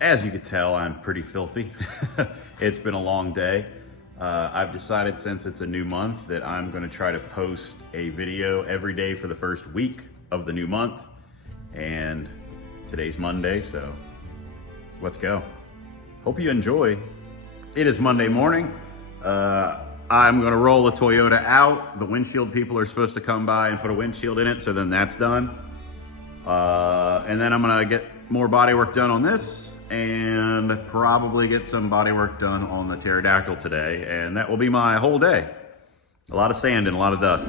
As you can tell, I'm pretty filthy. It's been a long day. I've decided, since it's a new month, that I'm gonna try to post a video every day for the first week of the new month. And today's Monday, so let's go. Hope you enjoy. It is Monday morning. I'm gonna roll the Toyota out. The windshield people are supposed to come by and put a windshield in it, so then that's done. And then I'm gonna get more body work done on this and probably get some body work done on the Pterodactyl today. And that will be my whole day. A lot of sand and a lot of dust.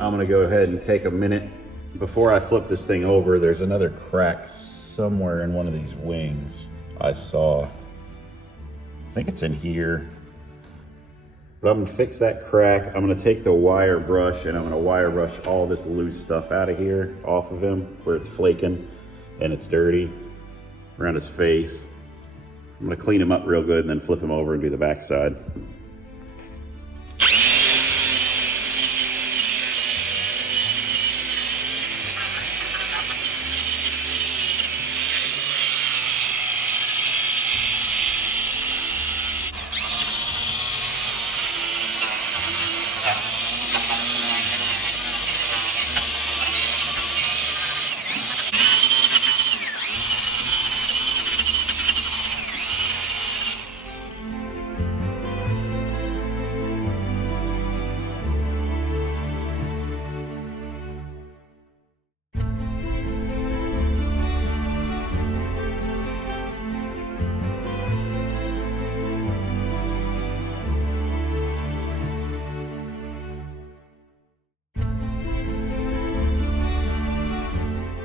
I'm gonna go ahead and take a minute before I flip this thing over. There's another crack somewhere in one of these wings I saw. I think it's in here. But I'm gonna fix that crack. I'm gonna take the wire brush and I'm gonna wire brush all this loose stuff out of here, off of him, where it's flaking and it's dirty, around his face. I'm gonna clean him up real good and then flip him over and do the backside.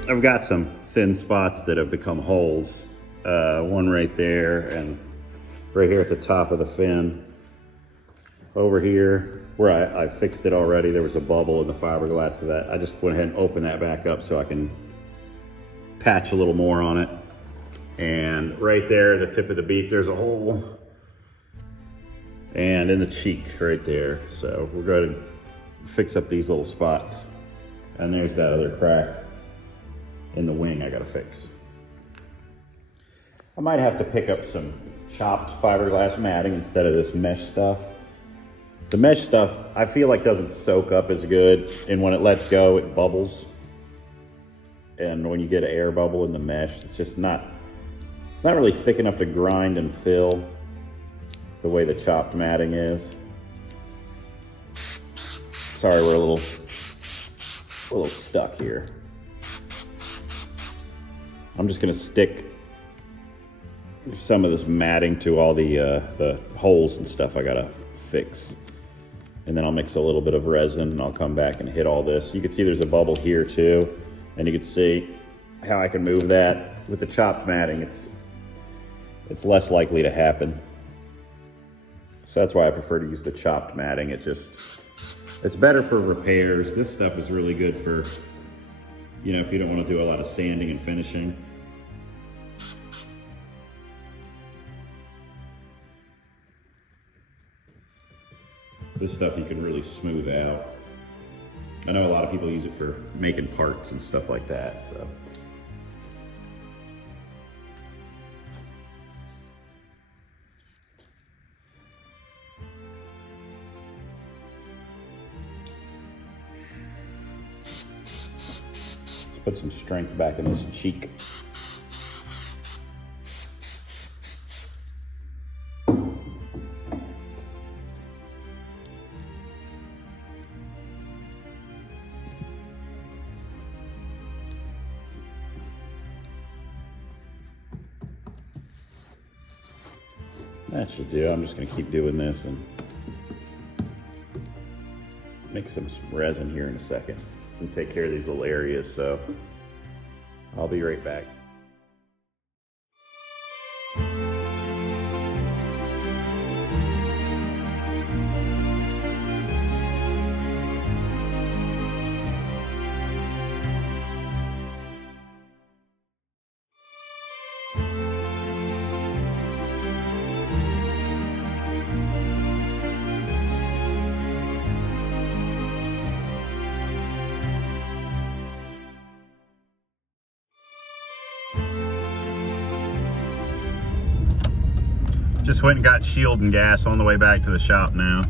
I've got some thin spots that have become holes. One right there and right here at the top of the fin. Over here, where I fixed it already, there was a bubble in the fiberglass of that. I just went ahead and opened that back up so I can patch a little more on it. And right there, the tip of the beak, there's a hole. And in the cheek right there. So we're going to fix up these little spots. And there's that other crack in the wing I gotta fix. I might have to pick up some chopped fiberglass matting instead of this mesh stuff. The mesh stuff, I feel like, doesn't soak up as good, and when it lets go, it bubbles. And when you get an air bubble in the mesh, it's not really thick enough to grind and fill the way the chopped matting is. Sorry, we're a little stuck here. I'm just gonna stick some of this matting to all the holes and stuff I gotta fix. And then I'll mix a little bit of resin and I'll come back and hit all this. You can see there's a bubble here too. And you can see how I can move that. With the chopped matting, it's less likely to happen. So that's why I prefer to use the chopped matting. It's better for repairs. This stuff is really good for, you know, if you don't want to do a lot of sanding and finishing. This stuff you can really smooth out. I know a lot of people use it for making parts and stuff like that, so. Put some strength back in this cheek. That should do. I'm just going to keep doing this and mix some resin here in a second and take care of these little areas. So I'll be right back. Just went and got shield and gas on the way back to the shop now.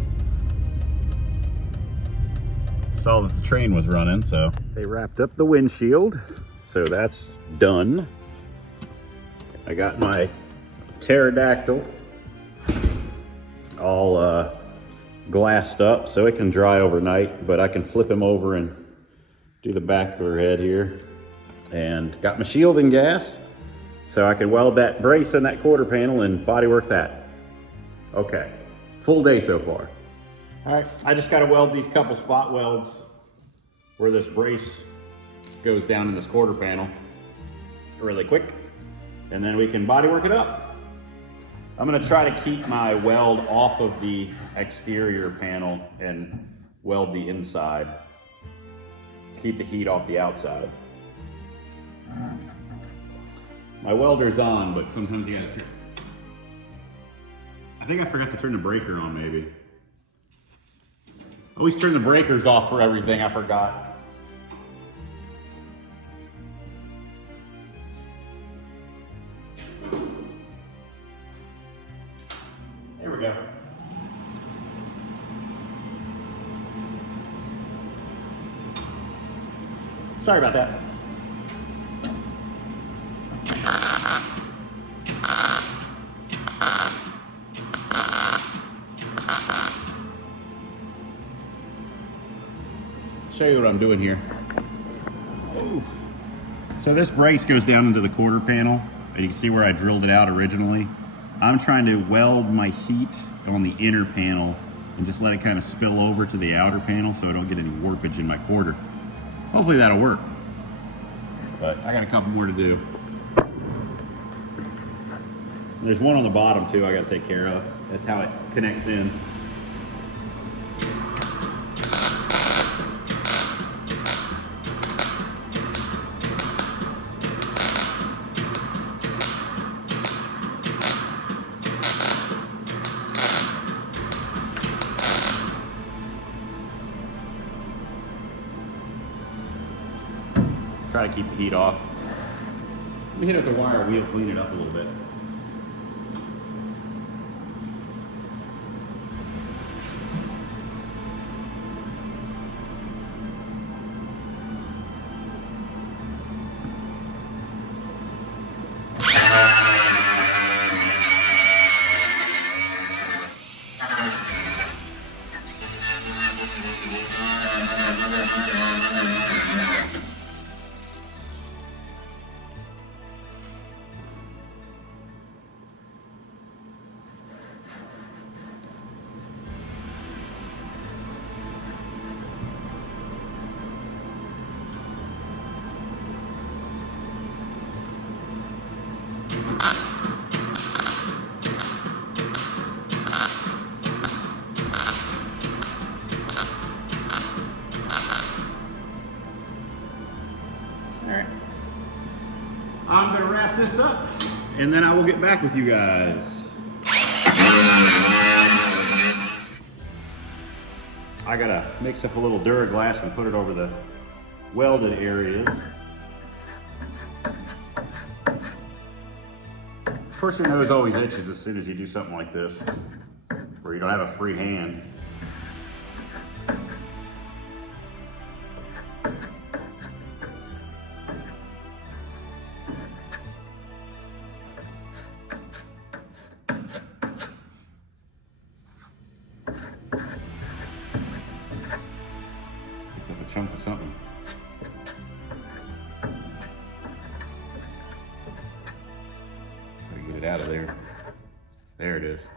Saw that the train was running, so they wrapped up the windshield, so that's done. I got my Pterodactyl all glassed up so it can dry overnight, but I can flip him over and do the back of her head here. And got my shield and gas so I can weld that brace in that quarter panel and bodywork that. Okay, full day so far. All right, I just got to weld these couple spot welds where this brace goes down in this quarter panel really quick, and then we can bodywork it up. I'm going to try to keep my weld off of the exterior panel and weld the inside. Keep the heat off the outside. My welder's on, but sometimes you gotta turn. I think I forgot to turn the breaker on, maybe. Always turn the breakers off for everything, I forgot. There we go. Sorry about that. Show you what I'm doing here. Ooh. So this brace goes down into the quarter panel, and you can see where I drilled it out originally. I'm trying to weld my heat on the inner panel and just let it kind of spill over to the outer panel so I don't get any warpage in my quarter. Hopefully that'll work, but I got a couple more to do. There's one on the bottom too I got to take care of. That's how it connects in. Try to keep the heat off. Let me hit it with the wire wheel, clean it up a little bit. Alright, I'm going to wrap this up and then I will get back with you guys. I got to mix up a little Duraglass and put it over the welded areas. Person nose always itches as soon as you do something like this, where you don't have a free hand. Pick up a chunk of something. Get it out of there. There it is.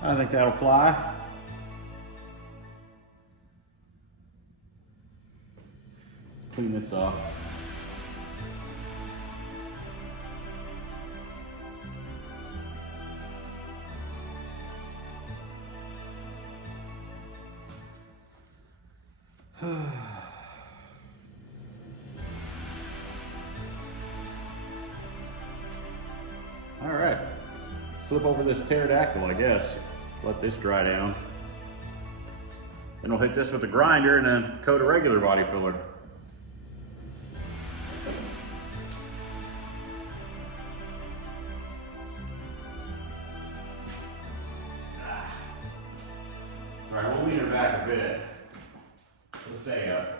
I think that'll fly. clean this up. All right, flip over this pterodactyl, I guess. Let this dry down. Then we'll hit this with a grinder and then coat a regular body filler. All right, we'll lean her back a bit. Let's stay up.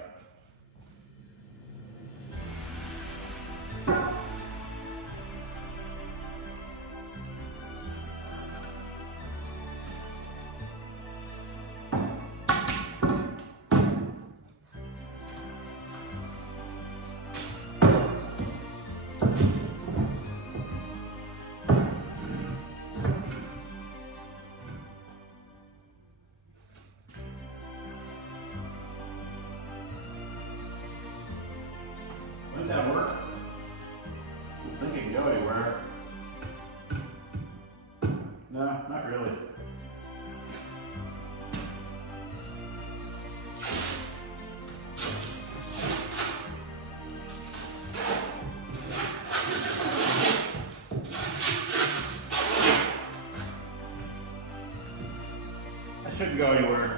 Didn't that work? I don't think it can go anywhere. No, not really. That shouldn't go anywhere.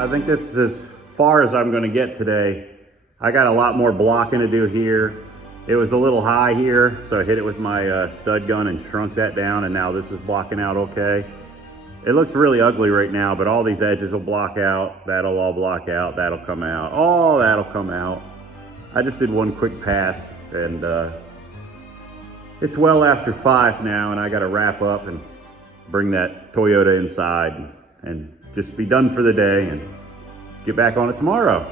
I think this is as far as I'm going to get today. I got a lot more blocking to do here. It was a little high here, so I hit it with my stud gun and shrunk that down, and now this is blocking out okay. It looks really ugly right now, but all these edges will block out. That'll all block out. That'll come out. All that'll come out. I just did one quick pass, and it's well after 5 now, and I got to wrap up and bring that Toyota inside and just be done for the day and get back on it tomorrow.